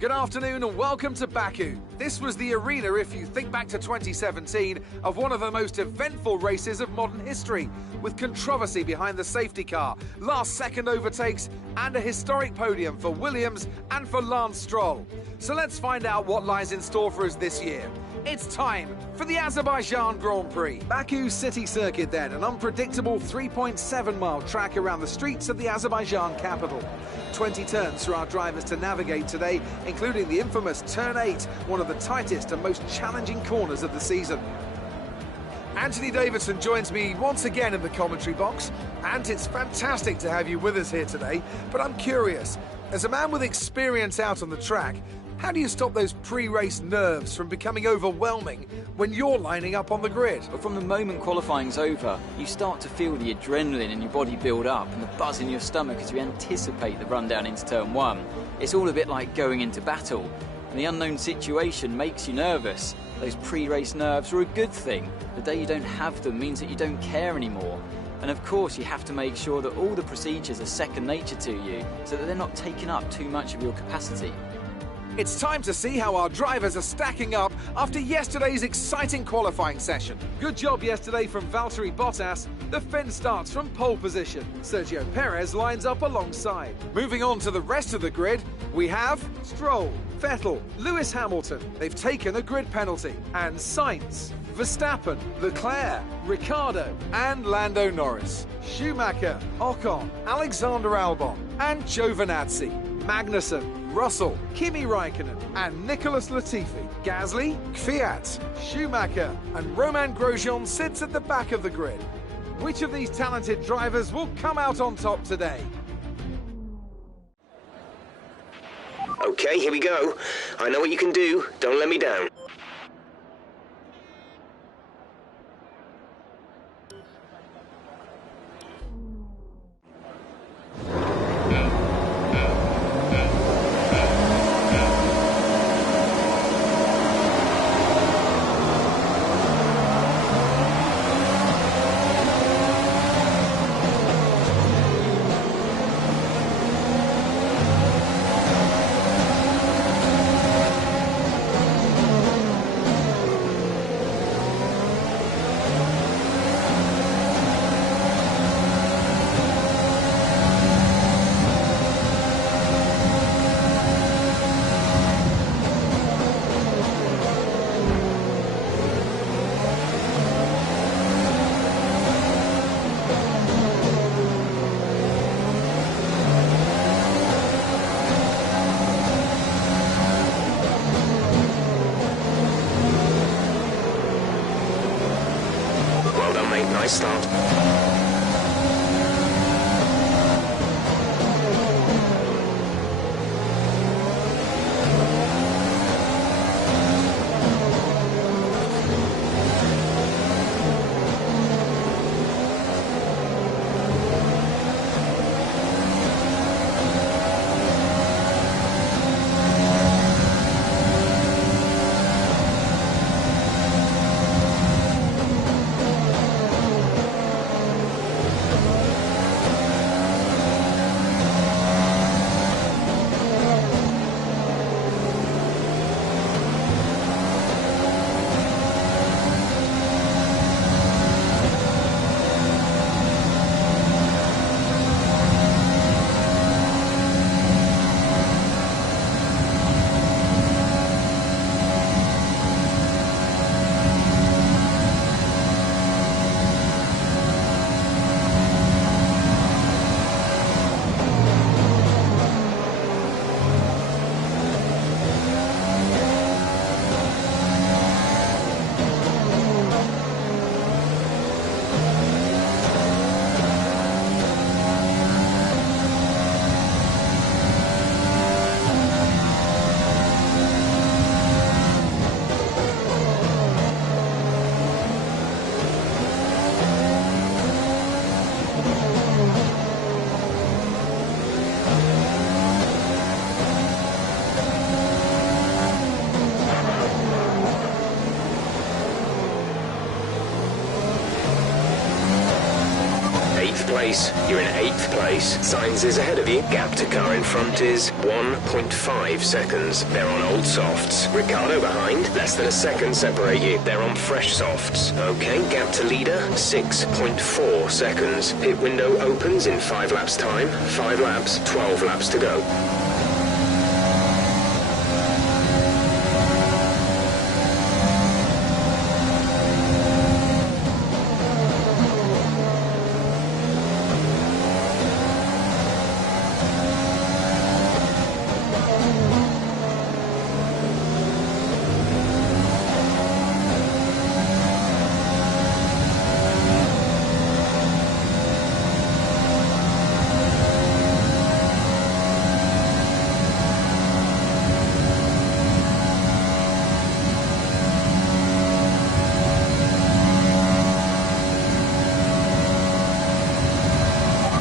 Good afternoon and welcome to Baku. This was the arena, if you think back to 2017, of one of the most eventful races of modern history, with controversy behind the safety car, last-second overtakes, and a historic podium for Williams and for Lance Stroll. So let's find out what lies in store for us this year. It's time for the Azerbaijan Grand Prix. Baku City Circuit then, an unpredictable 3.7-mile track around the streets of the Azerbaijan capital. 20 turns for our drivers to navigate today, including the infamous Turn 8, one of the tightest and most challenging corners of the season. Anthony Davidson joins me once again in the commentary box, and it's fantastic to have you with us here today, but I'm curious, as a man with experience out on the track, how do you stop those pre-race nerves from becoming overwhelming when you're lining up on the grid? But from the moment qualifying's over, you start to feel the adrenaline in your body build up and the buzz in your stomach as you anticipate the run down into turn 1. It's all a bit like going into battle, and the unknown situation makes you nervous. Those pre-race nerves are a good thing. The day you don't have them means that you don't care anymore. And of course you have to make sure that all the procedures are second nature to you, so that they're not taking up too much of your capacity. It's time to see how our drivers are stacking up after yesterday's exciting qualifying session. Good job yesterday from Valtteri Bottas. The Finn starts from pole position. Sergio Perez lines up alongside. Moving on to the rest of the grid, we have Stroll, Vettel, Lewis Hamilton. They've taken a grid penalty. And Sainz, Verstappen, Leclerc, Ricciardo, and Lando Norris. Schumacher, Ocon, Alexander Albon, and Giovinazzi. Magnussen, Russell, Kimi Raikkonen, and Nicholas Latifi. Gasly, Kvyat, Schumacher, and Romain Grosjean sits at the back of the grid. Which of these talented drivers will come out on top today? Okay, here we go. I know what you can do. Don't let me down. Nice start. You're in 8th place. Sainz is ahead of you. Gap to car in front is 1.5 seconds. They're on old softs. Ricciardo behind. Less than a second separate you. They're on fresh softs. Okay, gap to leader, 6.4 seconds. Pit window opens in 5 laps time. 5 laps, 12 laps to go.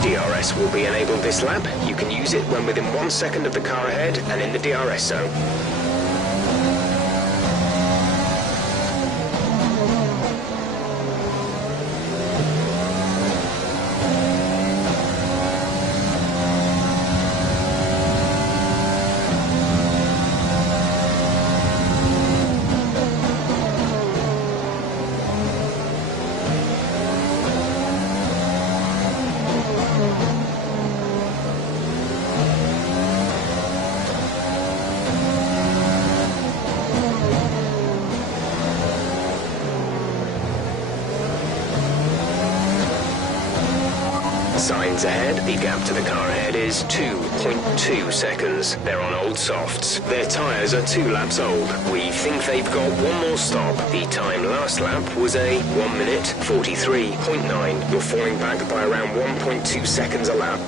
DRS will be enabled this lap. You can use it when within 1 second of the car ahead and in the DRS zone. Sainz ahead. The gap to the car ahead is 2.2 seconds. They're on old softs. Their tyres are 2 laps old. We think they've got one more stop. The time last lap was a 1 minute 43.9. You're falling back by around 1.2 seconds a lap.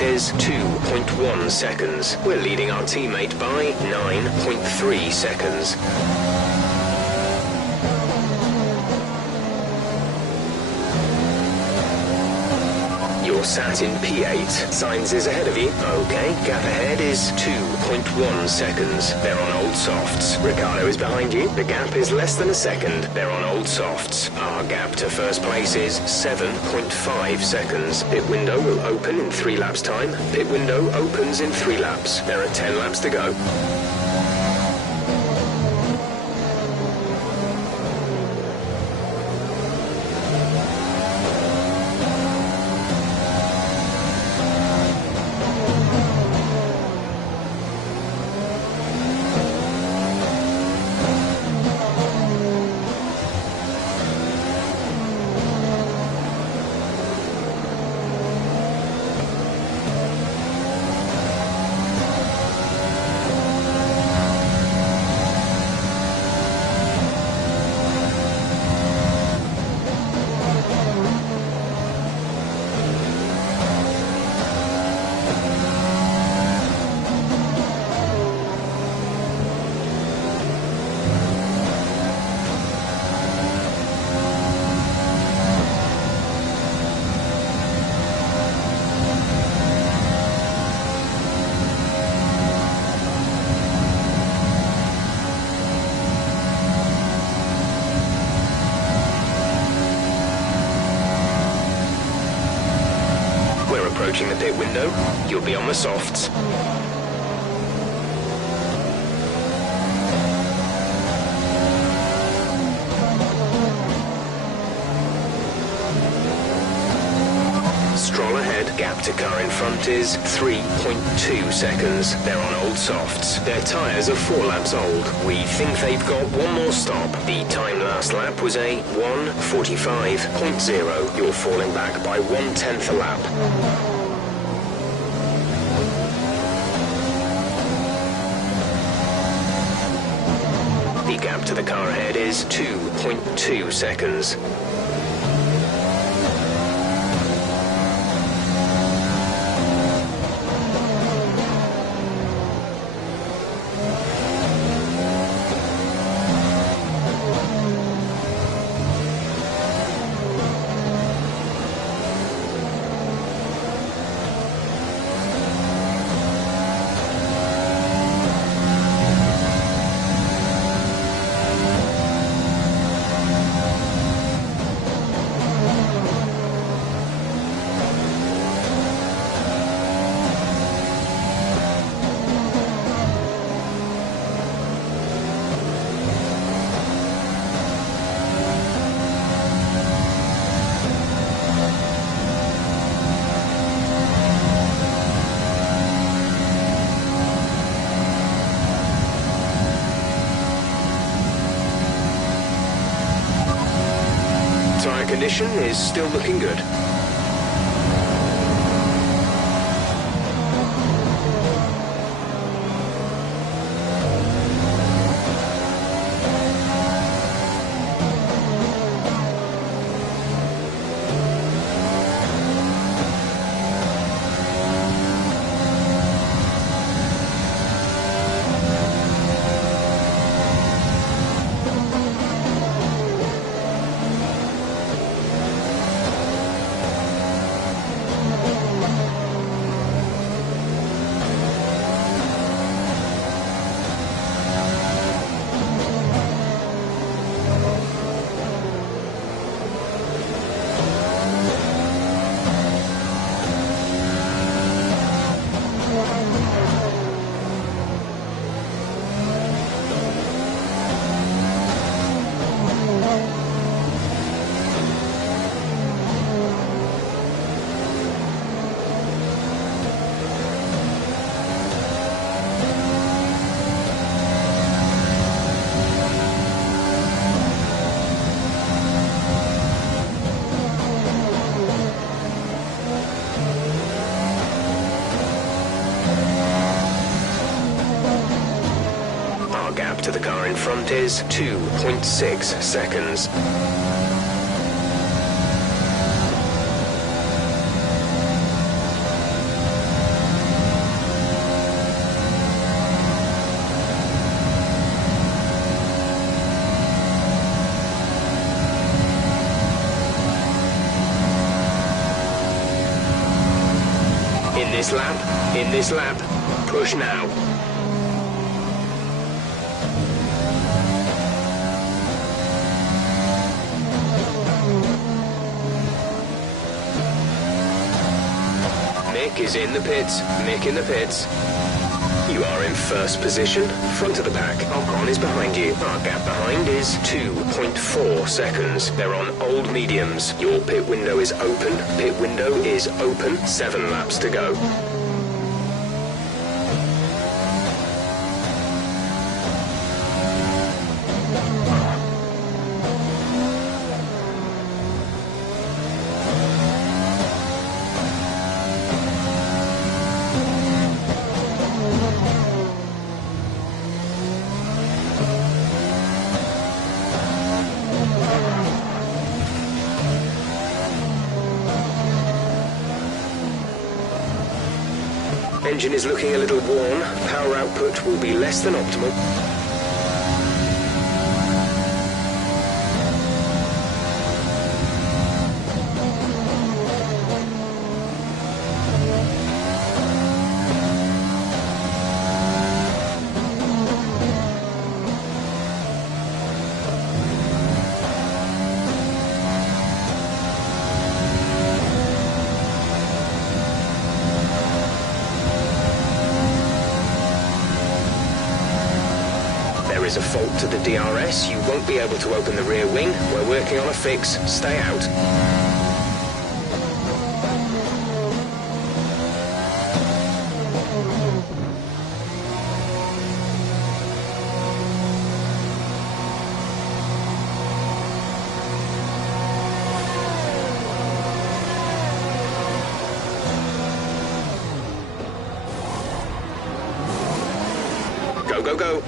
Is 2.1 seconds. We're leading our teammate by 9.3 seconds. You're sat in P8. Sainz is ahead of you. Okay, gap ahead is 2.1 seconds. They're on old softs. Ricciardo is behind you. The gap is less than a second. They're on old softs. Our gap to first place is 7.5 seconds. Pit window will open in 3 laps time. Pit window opens in 3 laps. There are 10 laps to go. Approaching the pit window, you'll be on the softs. Stroll ahead, gap to car in front is 3.2 seconds. They're on old softs. Their tyres are 4 laps old. We think they've got one more stop. The time last lap was a 1:45.0. You're falling back by 1/10 a lap. The gap to the car ahead is 2.2 seconds. Tyre condition is still looking good. To the car in front is 2.6 seconds. In this lap, push now. Mick is in the pits. Mick in the pits. You are in first position, front of the pack. Ocon is behind you. Our gap behind is 2.4 seconds. They're on old mediums. Your pit window is open. Pit window is open. 7 laps to go. Engine is looking a little worn. Power output will be less than optimal. There is a fault to the DRS. You won't be able to open the rear wing. We're working on a fix. Stay out. go, go.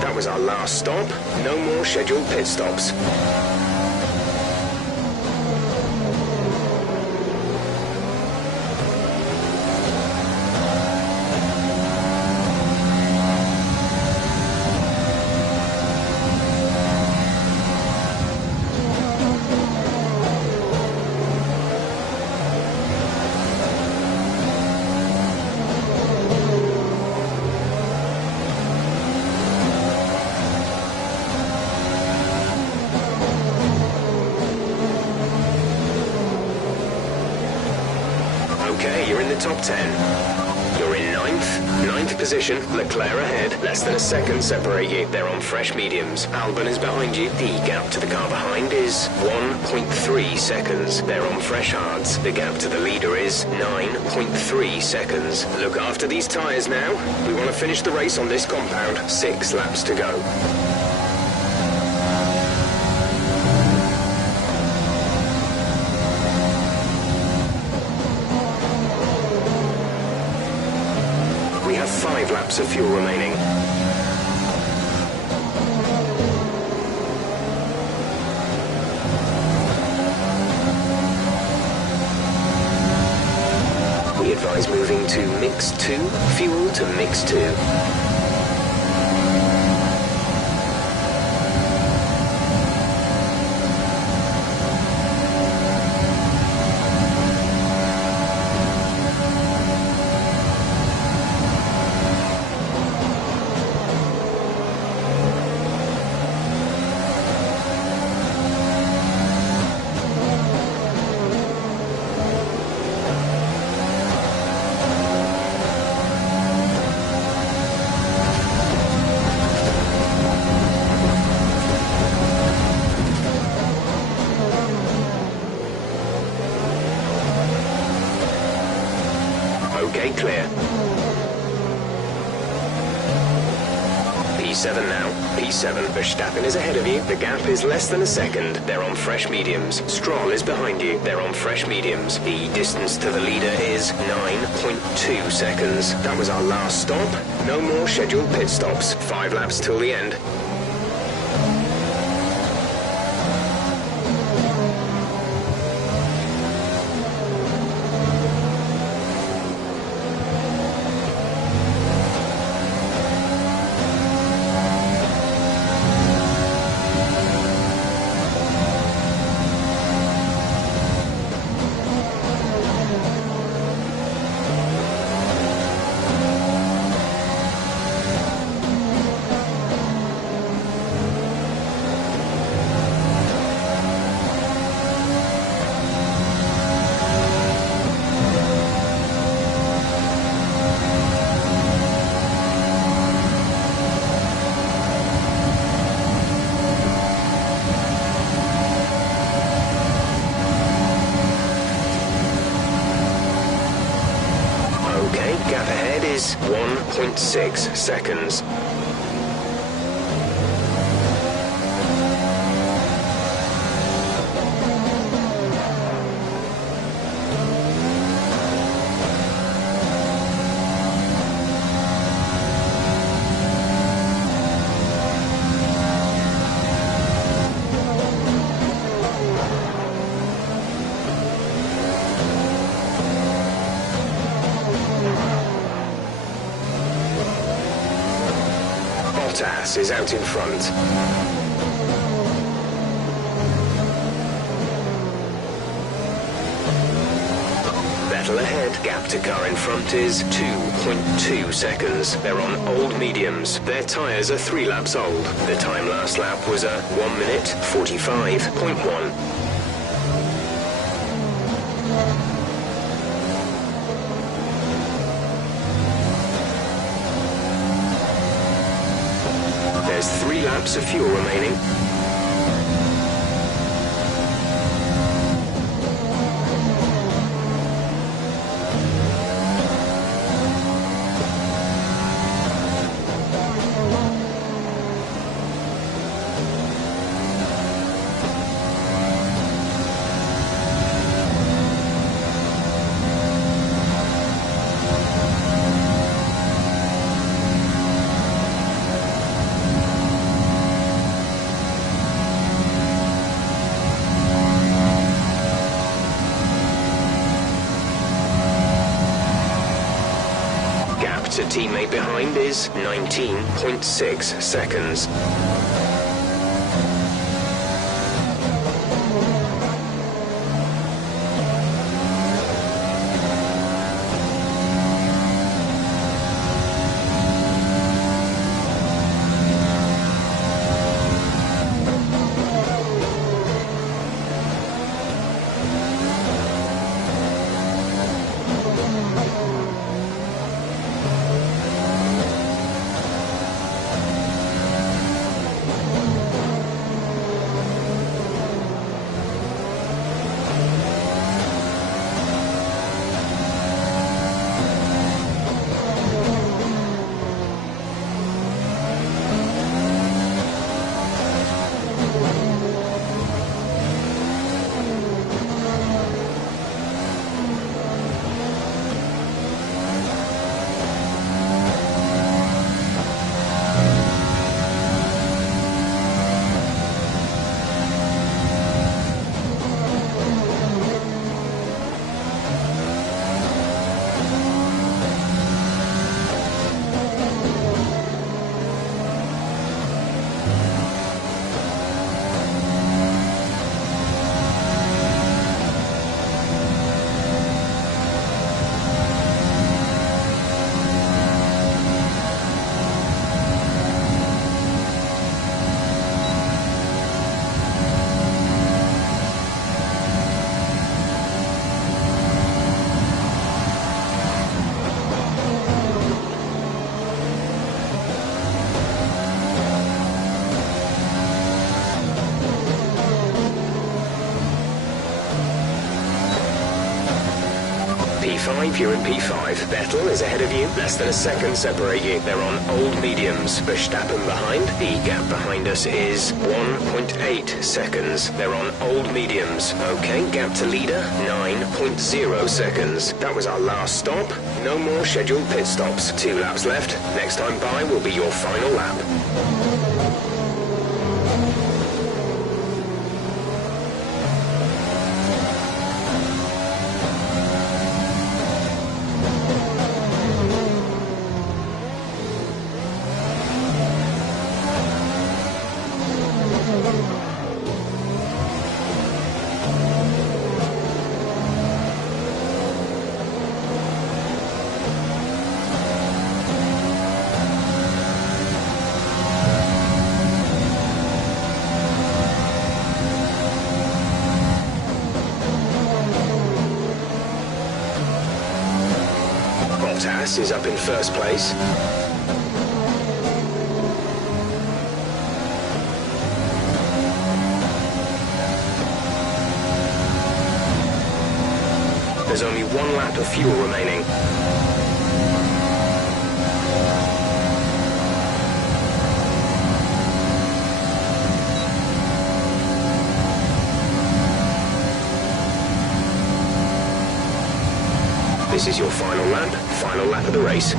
That was our last stop. No more scheduled pit stops. Okay, you're in the top 10. You're in ninth position. Leclerc ahead. Less than a second separate you. They're on fresh mediums. Albon is behind you. The gap to the car behind is 1.3 seconds. They're on fresh hards. The gap to the leader is 9.3 seconds. Look after these tyres now. We want to finish the race on this compound. 6 laps to go. We have 5 laps of fuel remaining. We advise moving to mix 2, fuel to mix 2. Okay, clear. P7 now. P7. Verstappen is ahead of you. The gap is less than a second. They're on fresh mediums. Stroll is behind you. They're on fresh mediums. The distance to the leader is 9.2 seconds. That was our last stop. No more scheduled pit stops. 5 laps till the end. Gap ahead is 1.6 seconds. Bottas is out in front. Vettel ahead. Gap to car in front is 2.2 seconds. They're on old mediums. Their tyres are 3 laps old. The time last lap was a 1 minute 45.1. There's 3 laps of fuel remaining. To teammate behind is 19.6 seconds. P5, you're in P5. Vettel is ahead of you. Less than a second separate you. They're on old mediums. Verstappen behind. The gap behind us is 1.8 seconds. They're on old mediums. Okay, gap to leader, 9.0 seconds. That was our last stop. No more scheduled pit stops. 2 laps left. Next time by will be your final lap. Bottas is up in first place. There's only 1 lap of fuel remaining. This is your final lap of the race.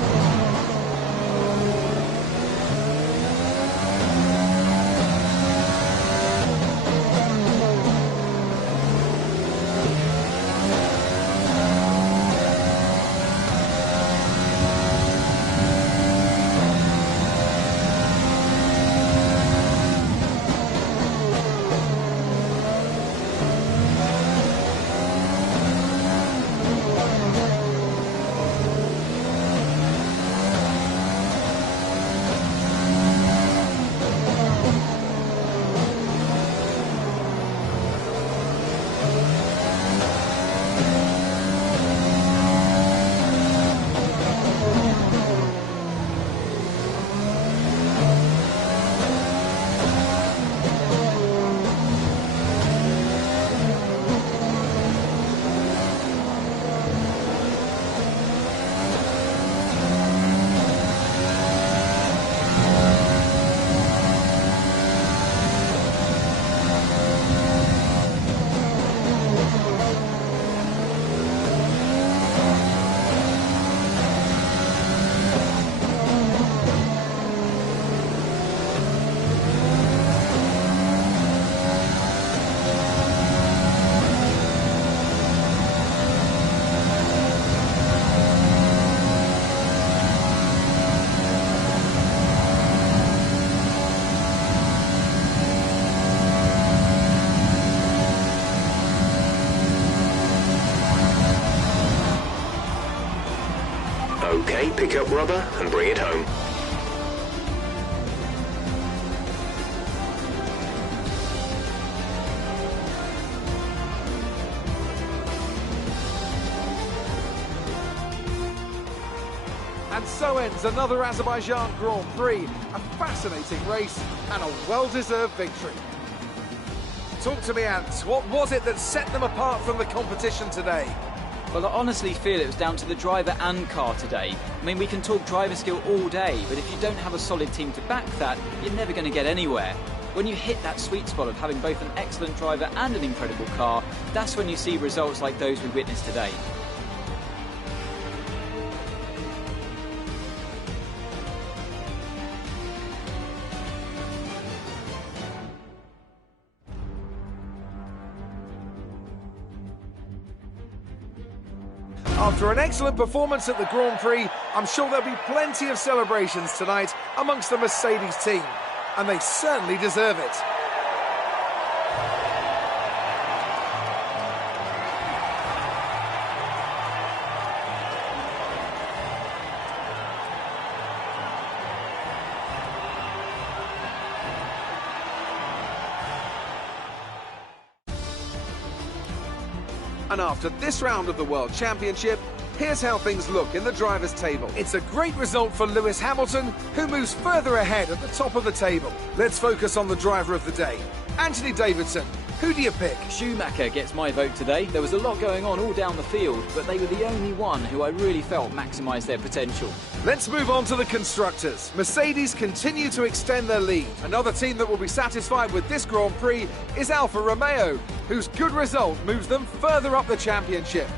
Okay, pick up rubber and bring it home. And so ends another Azerbaijan Grand Prix, a fascinating race and a well-deserved victory. Talk to me, Ant. What was it that set them apart from the competition today? Well, I honestly feel it was down to the driver and car today. I mean, we can talk driver skill all day, but if you don't have a solid team to back that, you're never going to get anywhere. When you hit that sweet spot of having both an excellent driver and an incredible car, that's when you see results like those we witnessed today. After an excellent performance at the Grand Prix, I'm sure there'll be plenty of celebrations tonight amongst the Mercedes team, and they certainly deserve it. And after this round of the World Championship, here's how things look in the drivers' table. It's a great result for Lewis Hamilton, who moves further ahead at the top of the table. Let's focus on the driver of the day, Anthony Davidson. Who do you pick? Schumacher gets my vote today. There was a lot going on all down the field, but they were the only one who I really felt maximised their potential. Let's move on to the constructors. Mercedes continue to extend their lead. Another team that will be satisfied with this Grand Prix is Alfa Romeo, whose good result moves them further up the championship.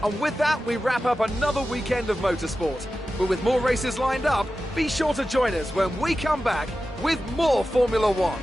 And with that, we wrap up another weekend of motorsport. But with more races lined up, be sure to join us when we come back with more Formula One.